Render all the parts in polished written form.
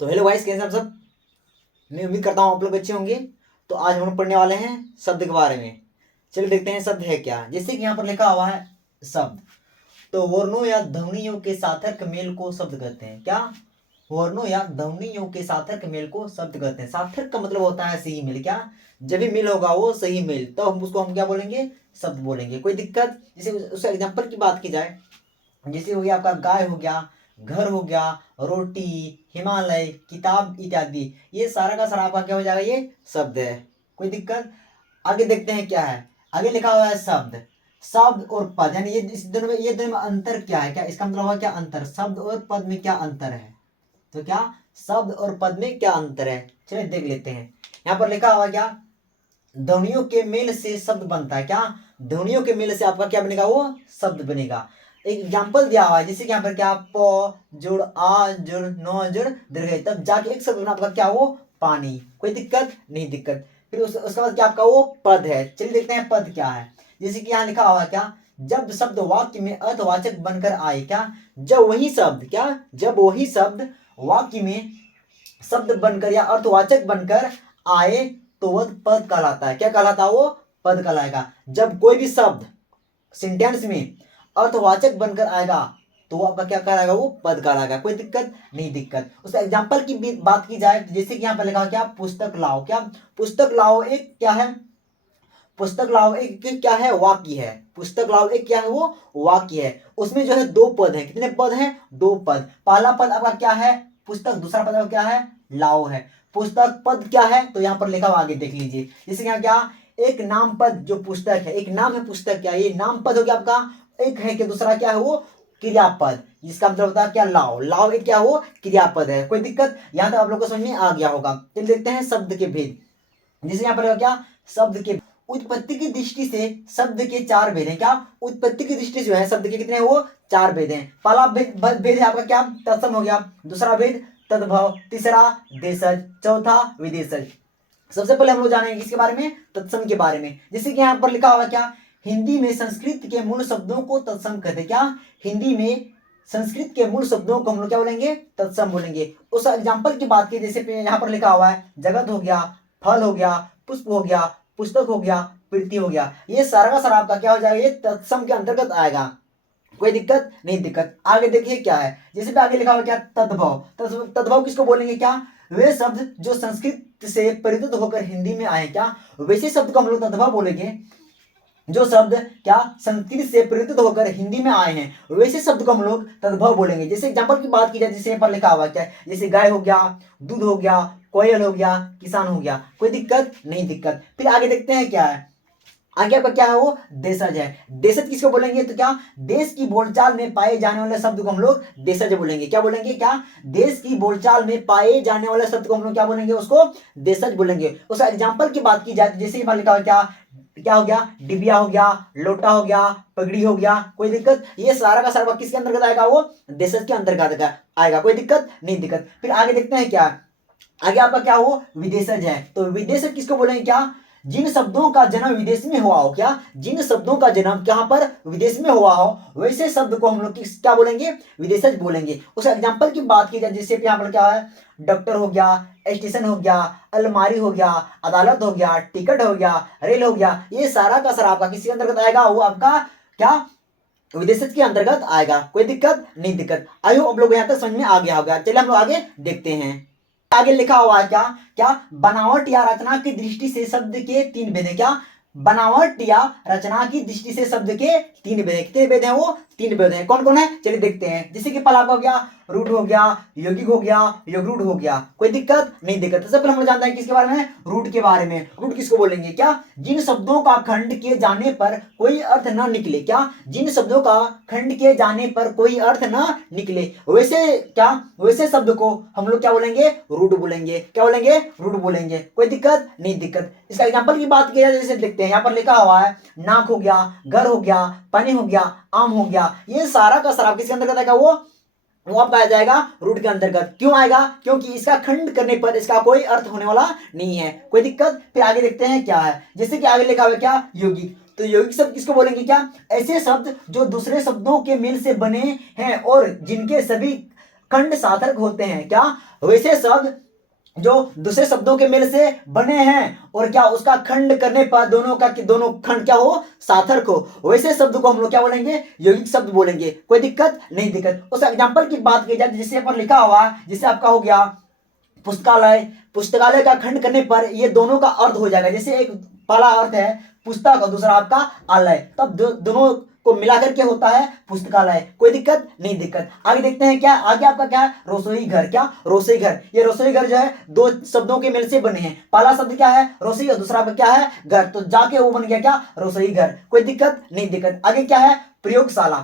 तो hello guys, कैसे हैं आप सब। मैं उम्मीद करता हूँ आप लोग अच्छे होंगे। तो आज हम लोग पढ़ने वाले हैं शब्द के बारे में। चलिए देखते हैं शब्द है क्या। जैसे कि यहाँ पर लिखा हुआ है शब्द, तो वर्णों या ध्वनियों के सार्थक मेल को शब्द कहते हैं। क्या? वर्णों या ध्वनियों के सार्थक मेल को शब्द कहते हैं। सार्थक का मतलब होता है सही मेल। क्या? जब भी मेल होगा वो सही मेल, तो हम उसको क्या बोलेंगे? शब्द बोलेंगे। कोई दिक्कत? जैसे उसका एग्जाम्पल की बात की जाए, जैसे हो गया आपका गाय हो गया, घर हो गया, रोटी, हिमालय, किताब इत्यादि, ये सारा का सारा आपका क्या हो जाएगा? ये शब्द है। कोई दिक्कत? आगे देखते हैं क्या है। आगे लिखा हुआ है शब्द। शब्द और पद, यानी ये दोनों में अंतर क्या है? क्या इसका मतलब हुआ क्या अंतर? शब्द और पद में क्या अंतर है? तो क्या शब्द और पद में क्या अंतर है? चलिए देख लेते हैं। यहाँ पर लिखा हुआ क्या? ध्वनियों के मेल से शब्द बनता है। क्या? ध्वनियों के मेल से आपका क्या बनेगा? वो शब्द बनेगा। एक एग्जाम्पल दिया हुआ है, जैसे कि यहाँ पर क्या, प जुड़ आ जुड़ न जुड़ दीर्घ, तब जाके एक शब्द बना आपका क्या? वो पानी। कोई दिक्कत? नहीं दिक्कत। फिर उसके बाद क्या आपका? वो पद है। चलिए देखते हैं पद क्या है। जैसे कि यहाँ लिखा हुआ है क्या, जब शब्द वाक्य में अर्थवाचक बनकर आए। क्या? जब वही शब्द, क्या, जब वही शब्द वाक्य में शब्द बनकर या अर्थवाचक बनकर आए तो वह पद कहलाता है। क्या कहलाता है? वो पद कहलाएगा। जब कोई भी शब्द सेंटेंस में अर्थवाचक बनकर आएगा तो वो आपका क्या कहलाएगा? वो पद कहलाएगा। कोई दिक्कत? नहीं दिक्कत। उसका एग्जाम्पल की बात की जाए तो जैसे कि यहाँ पर लिखा क्या, पुस्तक लाओ। क्या? पुस्तक लाओ एक क्या है? पुस्तक लाओ एक क्या है? वाक्य है। पुस्तक लाओ एक क्या है? वो वाक्य है। उसमें जो है दो पद है। कितने पद हैं? दो पद। पहला पद आपका क्या है? पुस्तक। दूसरा पद आपका क्या है? लाओ है। पुस्तक पद क्या है? तो यहाँ पर लिखा हुआ, आगे देख लीजिए। जैसे यहाँ क्या, एक नाम पद जो पुस्तक है, एक नाम है पुस्तक, क्या ये नाम पद हो गया आपका। एक है कि दूसरा क्या है? वो क्रियापद, जिसका मतलब होता है क्या? लाओ। लाओ एक क्या? वो क्रियापद है। कोई दिक्कत? यहाँ तक आप लोग को समझ में आ गया होगा। चलिए देखते हैं शब्द के भेद। जैसे यहाँ पर क्या, शब्द के उत्पत्ति की दृष्टि से शब्द के चार भेद हैं। क्या? उत्पत्ति की दृष्टि से जो है शब्द के कितने हैं? वो चार भेद हैं। पहला भेद है आपका क्या? तत्सम हो गया। दूसरा भेद तद्भव, तीसरा देशज, चौथा विदेशज। सबसे पहले हम लोग जानेंगे किसके बारे में? तत्सम के बारे में। जैसे कि यहाँ पर लिखा हुआ क्या, हिंदी में संस्कृत के मूल शब्दों को तत्सम कहते हैं। क्या? हिंदी में संस्कृत के मूल शब्दों को हम लोग क्या बोलेंगे? तत्सम बोलेंगे। उस एग्जाम्पल की बात की, जैसे यहाँ पर लिखा हुआ है जगत हो गया, फल हो गया, पुष्प हो गया, पुस्तक हो गया, प्रीति हो गया, ये सारा का सारा आपका क्या हो जाएगा? ये तत्सम के अंतर्गत आएगा। कोई दिक्कत? नहीं दिक्कत। आगे देखिए क्या है। जैसे पे आगे लिखा हुआ क्या, तद्भव। तद्भव किसको बोलेंगे? क्या? वे शब्द जो संस्कृत से परिचित होकर हिंदी में आए। क्या? वैसे शब्द को हम लोग तद्भव बोलेंगे जो शब्द क्या संस्कृत से प्रेरित होकर हिंदी में आए हैं, वैसे शब्द को हम लोग तद्भव बोलेंगे। जैसे एग्जांपल की बात की जाए, जैसे यहाँ पर लिखा हुआ क्या है, जैसे गाय हो गया, दूध हो गया, कोयल हो गया, किसान हो गया। कोई दिक्कत? नहीं दिक्कत। फिर आगे देखते हैं क्या है। आगे आपका क्या है? वो देशज है। देशज किसको बोलेंगे? तो क्या, देश की बोलचाल में पाए जाने वाले शब्द को हम लोग देशज बोलेंगे। क्या बोलेंगे? क्या, देश की बोलचाल में पाए जाने वाले शब्द को हम लोग क्या बोलेंगे? उसको देशज बोलेंगे। उसका एग्जाम्पल की बात की जाए तो जैसे लिखा हुआ क्या, क्या हो गया? डिबिया हो गया, लोटा हो गया, पगड़ी हो गया। कोई दिक्कत? ये सारा का सारा किसके अंतर्गत आएगा? वो देशज के अंतर्गत आएगा। कोई दिक्कत? नहीं दिक्कत। फिर आगे देखते हैं क्या, आगे आपका क्या हो? विदेशज है। तो विदेशज किसको बोलेंगे? क्या, जिन शब्दों का जन्म विदेश में हुआ हो। क्या? जिन शब्दों का जन्म कहां पर? विदेश में हुआ हो, वैसे शब्द को हम लोग क्या बोलेंगे? विदेशज बोलेंगे। उस एग्जांपल की बात की जाए, जैसे यहाँ पर क्या है, डॉक्टर हो गया, स्टेशन हो गया, अलमारी हो गया, अदालत हो गया, टिकट हो गया, रेल हो गया, ये सारा का सारा आपका किसके अंतर्गत आएगा? वो आपका क्या, विदेशज के अंतर्गत आएगा। कोई दिक्कत? नहीं दिक्कत। आई होप आप लोग यहाँ तक समझ में आ गया होगा। चलिए हम लोग आगे देखते हैं। आगे लिखा हुआ है क्या, क्या बनावट या रचना की दृष्टि से शब्द के तीन भेद हैं। क्या? बनावट या रचना की दृष्टि से शब्द के तीन भेद हैं। कितने भेद हैं? वो तीन भेद हैं। कौन कौन है? चलिए देखते हैं। जैसे कि पहला हो गया रूढ़ हो गया, यौगिक हो गया, यगरूढ़ हो गया। कोई दिक्कत? नहीं दिक्कत। सबसे पहले हम जानते हैं किसके बारे में? रूढ़ के बारे में। रूढ़ किसको बोलेंगे? क्या, जिन शब्दों का खंड किए जाने पर कोई अर्थ न निकले। क्या, जिन शब्दों का खंड किए जाने पर कोई अर्थ न निकले, वैसे क्या, वैसे शब्द को हम लोग क्या बोलेंगे? रूढ़ बोलेंगे। क्या बोलेंगे? रूढ़ बोलेंगे। कोई दिक्कत? नहीं दिक्कत। इसका एग्जांपल की बात की जाए, जैसे देखते हैं यहाँ पर लिखा हुआ है नाक हो गया, घर हो गया, पानी हो गया, आम हो गया। ये सारा का सारा किसके अंतर्गत आएगा? वो आपका आ जाएगा रूट के अंतर्गत। क्यों आएगा? क्योंकि इसका खंड करने पर इसका कोई अर्थ होने वाला नहीं है। कोई दिक्कत? फिर आगे देखते हैं क्या है। जैसे कि आगे लिखा हुआ क्या, यौगिक। तो यौगिक शब्द किसको बोलेंगे? क्या, ऐसे शब्द जो दूसरे शब्दों के मेल से बने हैं और जिनके सभी खंड सार्थक होते हैं। क्या? वैसे शब्द जो दूसरे शब्दों के मेल से बने हैं और क्या उसका खंड करने पर दोनों खंड क्या हो? सार्थक हो, वैसे शब्द को हम लोग क्या बोलेंगे? यौगिक शब्द बोलेंगे। कोई दिक्कत नहीं? दिक्कत उस एग्जांपल की बात की जाए जिससे पर लिखा हुआ है, जिससे आपका हो गया पुस्तकालय। पुस्तकालय का खंड करने पर ये दोनों का अर्थ हो जाएगा। जैसे एक पहला अर्थ है पुस्तक और दूसरा आपका आलय, तब दोनों को मिलाकर के होता है पुस्तकालय। कोई दिक्कत नहीं? दिक्कत। आगे देखते हैं क्या आगे आपका क्या है? रसोई घर। क्या? रसोई घर। ये रसोई घर जो है दो शब्दों के मेल से बने हैं। पहला शब्द क्या है? रसोई और दूसरा क्या है? घर, तो जाके वो बन गया क्या? रसोई घर। कोई दिक्कत नहीं? दिक्कत। आगे क्या है? प्रयोगशाला।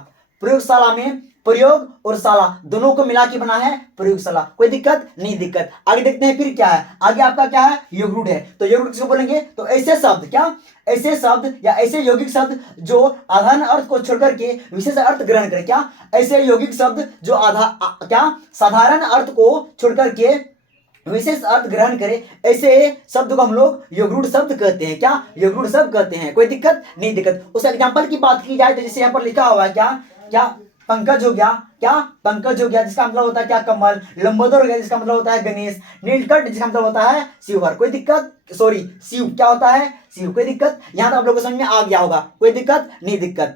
प्रयोगशाला में प्रयोग और शाला दोनों को मिला के बना है प्रयोगशाला। कोई दिक्कत नहीं? दिक्कत। आगे देखते हैं फिर क्या है? आगे आपका क्या है? योगरूढ़ है। तो योगरूढ़ किसको बोलेंगे? तो ऐसे शब्द, क्या ऐसे शब्द या ऐसे यौगिक शब्द जो आधार अर्थ को छोड़कर के विशेष अर्थ ग्रहण करें। क्या? ऐसे यौगिक शब्द जो साधारण अर्थ को छोड़कर के विशेष अर्थ ग्रहण करे, ऐसे शब्द को हम लोग योगरूढ़ शब्द कहते हैं। क्या? योगरूढ़ शब्द कहते हैं। कोई दिक्कत नहीं? दिक्कत। उस एग्जाम्पल की बात की जाए तो जैसे यहाँ पर लिखा हुआ है क्या? क्या? पंकज हो गया। क्या? पंकज हो गया जिसका मतलब होता है क्या? कमल। लंबोदर हो गया जिसका मतलब होता है गणेश। नीलकंठ जिसका मतलब होता है शिवहर। कोई दिक्कत? सॉरी, शिव क्या होता है? शिव। कोई दिक्कत? यहां तो आप लोगों को समझ में आ गया होगा। कोई दिक्कत नहीं? दिक्कत।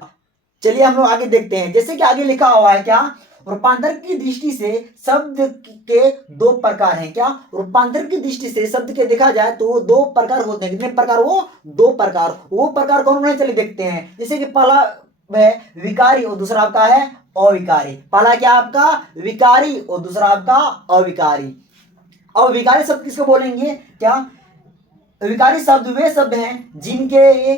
चलिए हम लोग आगे देखते हैं। जैसे कि आगे लिखा हुआ है क्या? रूपांतर की दृष्टि से शब्द के दो प्रकार हैं। क्या? रूपांतर की दृष्टि से शब्द के देखा जाए तो दो प्रकार होते हैं। कितने प्रकार? वो दो प्रकार। वो प्रकार कौन है? चलिए देखते हैं। जैसे कि पहला है विकारी और दूसरा आपका है अविकारी। पहला क्या आपका? विकारी और दूसरा आपका अविकारी। और विकारी शब्द किसको बोलेंगे? क्या? विकारी शब्द वे शब्द हैं जिनके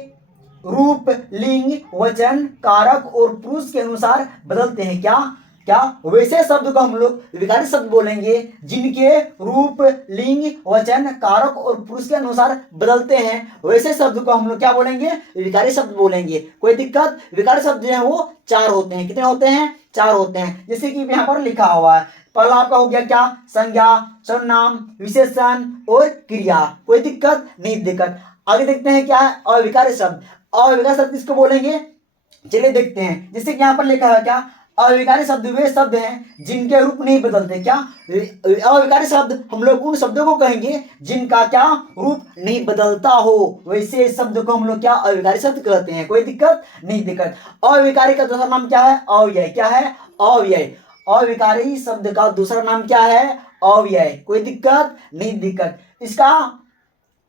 रूप, लिंग, वचन, कारक और पुरुष के अनुसार बदलते हैं। क्या? क्या? वैसे शब्द को हम लोग विकारी शब्द बोलेंगे जिनके रूप, लिंग, वचन, कारक और पुरुष के अनुसार बदलते हैं। वैसे शब्द को हम लोग क्या बोलेंगे? विकारी शब्द बोलेंगे। कोई दिक्कत? विकारी शब्द जो है वो चार होते हैं। कितने होते हैं? चार होते हैं। जैसे कि यहाँ पर लिखा हुआ है, पहला आपका हो गया क्या? संज्ञा, सर्वनाम, विशेषण और क्रिया। कोई दिक्कत नहीं? दिक्कत। आगे देखते हैं क्या है? अविकारी शब्द। अविकारी शब्द किसको बोलेंगे? चलिए देखते हैं। जैसे कि यहाँ पर लिखा है क्या? अविकारी शब्द वे शब्द हैं जिनके रूप नहीं बदलते। क्या? अविकारी शब्द हम लोग उन शब्दों को कहेंगे जिनका क्या? रूप नहीं बदलता हो, वैसे शब्द को हम लोग क्या? अविकारी शब्द कहते हैं। कोई दिक्कत नहीं? दिक्कत। अविकारी का दूसरा नाम क्या है? अव्यय। क्या है? अव्यय। अविकारी शब्द का दूसरा नाम क्या है? अव्यय। कोई दिक्कत नहीं? दिक्कत। इसका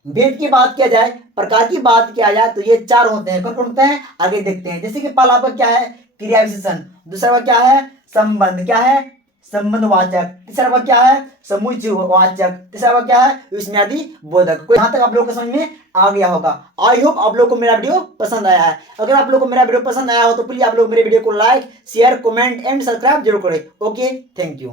भेद की बात किया जाए, प्रकार की बात किया जाए तो ये चार होते हैं। कौन कौन होते हैं? आगे देखते हैं। जैसे कि पहला आपका क्या है? क्रिया विशेषण। दूसरा क्या है? संबंध। क्या है? संबंधवाचक। तीसरा का क्या है? समुच्चयवाचक। तीसरा का क्या है? विस्मयादि बोधक। कोई यहां तक आप लोगों को समझ में आ गया होगा। आई होप आप लोग को मेरा वीडियो पसंद आया है। अगर आप लोग को मेरा वीडियो पसंद आया हो तो प्लीज आप लोग मेरे वीडियो को like, share, comment and subscribe जरूर करें। Okay, thank you.